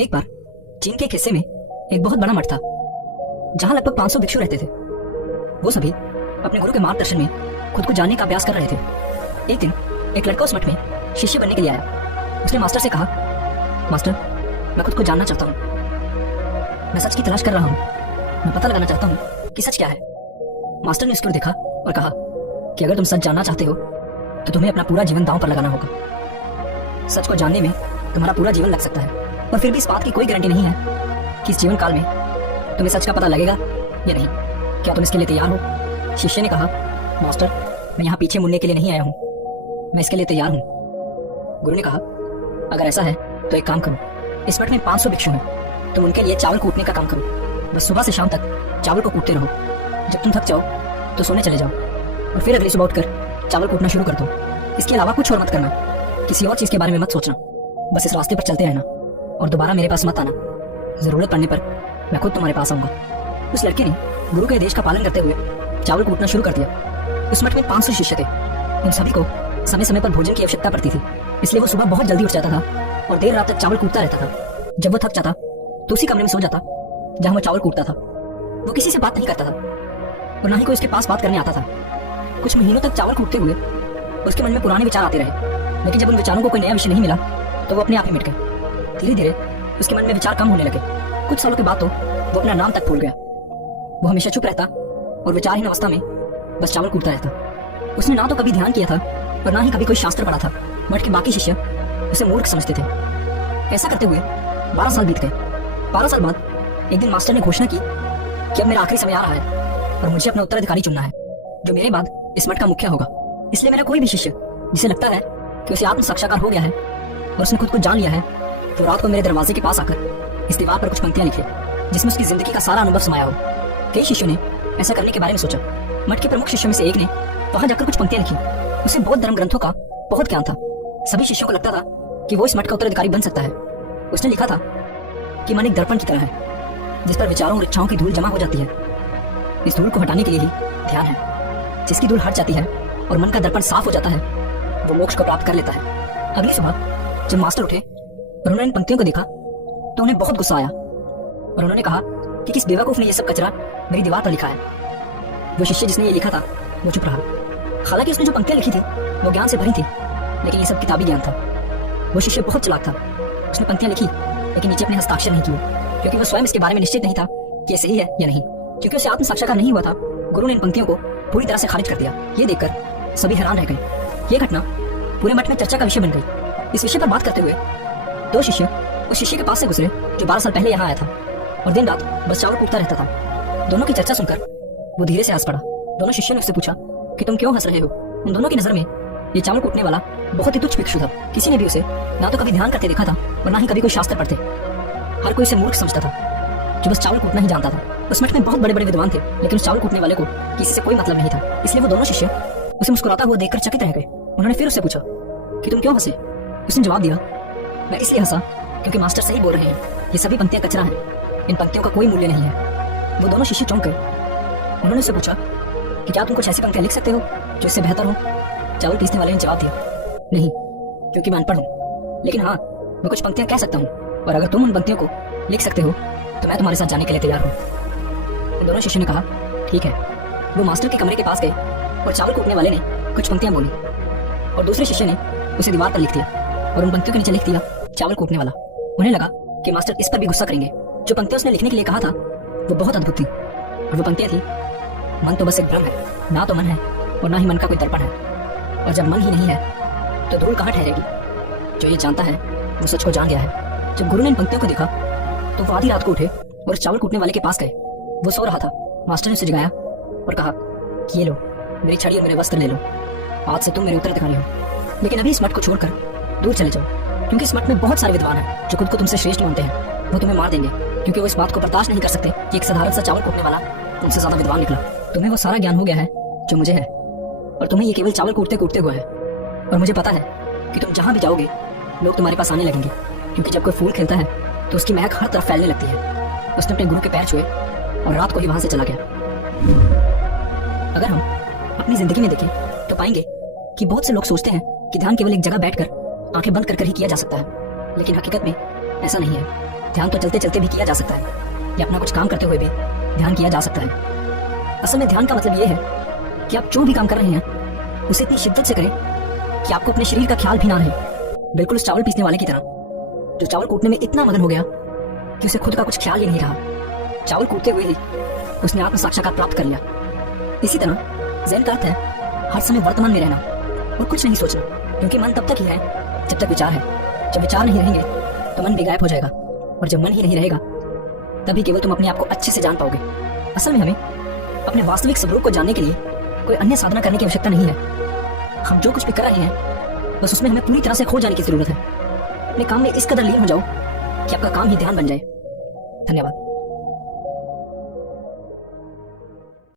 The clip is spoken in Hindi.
एक बार चीन के एक हिस्से में एक बहुत बड़ा मठ था जहां लगभग 500 भिक्षु रहते थे। वो सभी अपने गुरु के मार्गदर्शन में खुद को जानने का अभ्यास कर रहे थे। एक दिन एक लड़का उस मठ में शिष्य बनने के लिए आया। उसने मास्टर से कहा, मास्टर, मैं खुद को जानना चाहता हूँ, मैं सच की तलाश कर रहा हूँ, मैं पता लगाना चाहता हूँ कि सच क्या है। मास्टर ने उसकी ओर देखा और कहा कि अगर तुम सच जानना चाहते हो तो तुम्हें अपना पूरा जीवन दांव पर लगाना होगा। सच को जानने में तुम्हारा पूरा जीवन लग सकता है, पर फिर भी इस बात की कोई गारंटी नहीं है कि इस जीवन काल में तुम्हें सच का पता लगेगा या नहीं। क्या तुम इसके लिए तैयार हो? शिष्य ने कहा, मास्टर, मैं यहाँ पीछे मुड़ने के लिए नहीं आया हूँ, मैं इसके लिए तैयार हूँ। गुरु ने कहा, अगर ऐसा है तो एक काम करो, इस मठ में 500 भिक्षु हैं, तुम उनके लिए चावल कूटने का काम करो। बस सुबह से शाम तक चावल को कूटते रहो। जब तुम थक जाओ तो सोने चले जाओ और फिर अगली सुबह उठकर चावल कूटना शुरू कर दो। इसके अलावा कुछ और मत करना, किसी और चीज के बारे में मत सोचना। बस इस रास्ते पर चलते रहना और दोबारा मेरे पास मत आना। जरूरत पड़ने पर मैं खुद तुम्हारे पास आऊंगा। उस लड़के ने गुरु के आदेश का पालन करते हुए चावल कूटना शुरू कर दिया। उस मठ में 500 शिष्य थे। उन सभी को समय समय पर भोजन की आवश्यकता पड़ती थी, इसलिए वो सुबह बहुत जल्दी उठ जाता था और देर रात तक चावल कूटता रहता था। जब वो थक जाता तो उसी कमरे में सो जाता जहां वो चावल कूटता था। वो किसी से बात नहीं करता था और ना ही कोई उसके पास बात करने आता था। कुछ महीनों तक चावल कूटते हुए उसके मन में पुराने विचार आते रहे, लेकिन जब उन विचारों को कोई नया विषय नहीं मिला तो वो अपने आप ही मिट गए। धीरे धीरे उसके मन में विचार कम होने लगे। कुछ सालों के बाद तो वो अपना नाम तक भूल गया। वो हमेशा चुप रहता और विचारहीन अवस्था में बस चावल कूटता रहता। उसने ना तो कभी ध्यान किया था और ना ही कभी कोई शास्त्र पढ़ा था। मठ के बाकी शिष्य उसे मूर्ख समझते थे। ऐसा करते हुए 12 साल बीत गए। 12 साल बाद एक दिन मास्टर ने घोषणा की कि अब मेरा आखिरी समय आ रहा है और मुझे अपना उत्तराधिकारी चुनना है, जो मेरे बाद इस मठ का मुखिया होगा। इसलिए मेरा कोई भी शिष्य जिसे लगता है कि उसे आत्म साक्षात्कार हो गया है और उसने खुद को जान लिया है, तो रात को मेरे दरवाजे के पास आकर इस दीवार पर कुछ पंक्तियां लिखे जिसमें उसकी जिंदगी का सारा अनुभव समाया हो। कई शिष्यों ने ऐसा करने के बारे में सोचा। मठ के प्रमुख शिष्यों में से एक ने वहां जाकर कुछ पंक्तियां लिखी। उसे बौद्ध धर्म ग्रंथों का बहुत ज्ञान था। सभी शिष्यों को लगता था कि वो इस मठ का उत्तराधिकारी बन सकता है। उसने लिखा था कि मन एक दर्पण की तरह है जिस पर विचारों और इच्छाओं की धूल जमा हो जाती है। इस धूल को हटाने के लिए ही ध्यान है। जिसकी धूल हट जाती है और मन का दर्पण साफ हो जाता है, वो मोक्ष को प्राप्त कर लेता है। अगली सुबह जब मास्टर उठे और उन्होंने इन पंक्तियों को देखा तो उन्हें बहुत गुस्सा आया और उन्होंने कहा कि किस बेवकूफ ने ये सब कचरा मेरी दीवार पर लिखा है। वो शिष्य जिसने ये लिखा था वो चुप रहा। हालांकि उसने जो पंक्तियां लिखी थी वो ज्ञान से भरी थी, लेकिन ये सब किताबी ज्ञान था। वो शिष्य बहुत चालाक था। उसने पंक्तियां लिखी लेकिन नीचे अपने हस्ताक्षर नहीं किए, क्योंकि वो स्वयं इसके बारे में निश्चित नहीं था कि ये सही है या नहीं। क्योंकि उसे आत्म साक्षात्कार नहीं हुआ था, गुरु ने इन पंक्तियों को पूरी तरह से खारिज कर दिया। ये देखकर सभी हैरान रह गए। ये घटना पूरे मठ में चर्चा का विषय बन गई। इस विषय पर बात करते हुए 2 शिष्य उस शिष्य के पास से गुजरे जो 12 साल पहले यहाँ आया था और दिन रात बस चावल कूटता रहता था। दोनों की चर्चा सुनकर वो धीरे से हंस पड़ा। दोनों शिष्यों ने उससे पूछा कि तुम क्यों हंस रहे हो? उन दोनों की नजर में ये चावल कूटने वाला बहुत ही तुच्छ भिक्षु था। किसी ने भी उसे ना तो कभी ध्यान करते देखा था और ना ही कभी कोई शास्त्र पढ़ते। हर कोई उसे मूर्ख समझता था जो बस चावल कूटना ही जानता था। उस मठ में बहुत बड़े बड़े विद्वान थे, लेकिन उस चावल कूटने वाले को किसी से कोई मतलब नहीं था। इसलिए वो दोनों शिष्य उसे मुस्कुराता हुआ देखकर चकित रह गए। उन्होंने फिर उससे पूछा कि तुम क्यों हंसे? उसने जवाब दिया, मैं इसलिए हंसा क्योंकि मास्टर सही बोल रहे हैं, ये सभी पंक्तियां कचरा हैं, इन पंक्तियों का कोई मूल्य नहीं है। वो दोनों शिष्य चौंक गए। उन्होंने उससे पूछा कि क्या तुम कुछ ऐसी पंक्तियां लिख सकते हो जो इससे बेहतर हो? चावल पीसने वाले ने जवाब दिया, नहीं, क्योंकि मैं अनपढ़ हूँ, लेकिन हाँ, मैं कुछ पंक्तियां कह सकता हूँ और अगर तुम उन पंक्तियों को लिख सकते हो तो मैं तुम्हारे साथ जाने के लिए तैयार हूँ। उन दोनों शिष्यों ने कहा, ठीक है। वो मास्टर के कमरे के पास गए और चावल कूटने वाले ने कुछ पंक्तियां बोली और दूसरे शिष्य ने उसे दीवार पर लिख दिया और उन पंक्तियों के नीचे लिख दिया चावल कूटने वाला। उन्हें लगा कि मास्टर इस पर भी गुस्सा करेंगे। जो पंक्तियां उसने लिखने के लिए कहा था वो बहुत अद्भुत थी और वो पंक्तियां थी, मन तो बस एक भ्रम है, ना तो मन है और ना ही मन का कोई दर्पण है, और जब मन ही नहीं है तो धूल कहाँ ठहरेगी? जो ये जानता है वो सच को जान गया है। जब गुरु ने इन पंक्तियों को देखा तो वो आधी रात को उठे और उस चावल कूटने वाले के पास गए। वो सो रहा था। मास्टर ने उसे जगाया और कहा कि ये लो, मेरी छड़ी और मेरे वस्त्र ले लो, आज से तुम मेरे उत्तराधिकारी हो। लेकिन अभी इस मठ को छोड़कर दूर चले जाओ, क्योंकि इस मठ में बहुत सारे विद्वान हैं जो खुद को तुमसे श्रेष्ठ मानते हैं। वो तुम्हें मार देंगे, क्योंकि वो इस बात को बर्दाश्त नहीं कर सकते कि एक साधारण सा चावल कूटने वाला तुमसे ज्यादा विद्वान निकला। तुम्हें वो सारा ज्ञान हो गया है जो मुझे है, और तुम्हें ये केवल चावल कूटते कूटते हुआ है। और मुझे पता है कि तुम जहां भी जाओगे लोग तुम्हारे पास आने लगेंगे, क्योंकि जब कोई फूल खिलता है तो उसकी महक हर तरफ फैलने लगती है। उसने अपने गुरु के पैर छुए और रात को ही वहां से चला गया। अगर हम अपनी जिंदगी में देखें तो पाएंगे कि बहुत से लोग सोचते हैं कि ध्यान केवल एक जगह बैठकर आंखें बंद कर ही किया जा सकता है, लेकिन हकीकत में ऐसा नहीं है। ध्यान तो चलते चलते भी किया जा सकता है या अपना कुछ काम करते हुए भी ध्यान किया जा सकता है। असल में ध्यान का मतलब ये है कि आप जो भी काम कर रहे हैं उसे इतनी शिद्दत से करें कि आपको अपने शरीर का ख्याल भी ना रहे। बिल्कुल उस चावल पीसने वाले की तरह जो चावल कूटने में इतना मगन हो गया कि उसे खुद का कुछ ख्याल ही नहीं रहा। चावल कूटते हुए ही उसने आत्म साक्षात्कार प्राप्त कर लिया। इसी तरह ज़ेन का अर्थ है हर समय वर्तमान में रहना और कुछ नहीं सोचना, क्योंकि मन तब तक ही है जब तक विचार है। जब विचार नहीं रहेंगे तो मन भी गायब हो जाएगा, और जब मन ही नहीं रहेगा तभी केवल तुम अपने आप को अच्छे से जान पाओगे। असल में हमें अपने वास्तविक स्वरूप को जानने के लिए कोई अन्य साधना करने की आवश्यकता नहीं है। हम जो कुछ भी कर रहे हैं बस उसमें हमें पूरी तरह से खो जाने की जरूरत है। अपने काम में इस कदर लीन हो जाओ कि आपका काम ही ध्यान बन जाए। धन्यवाद।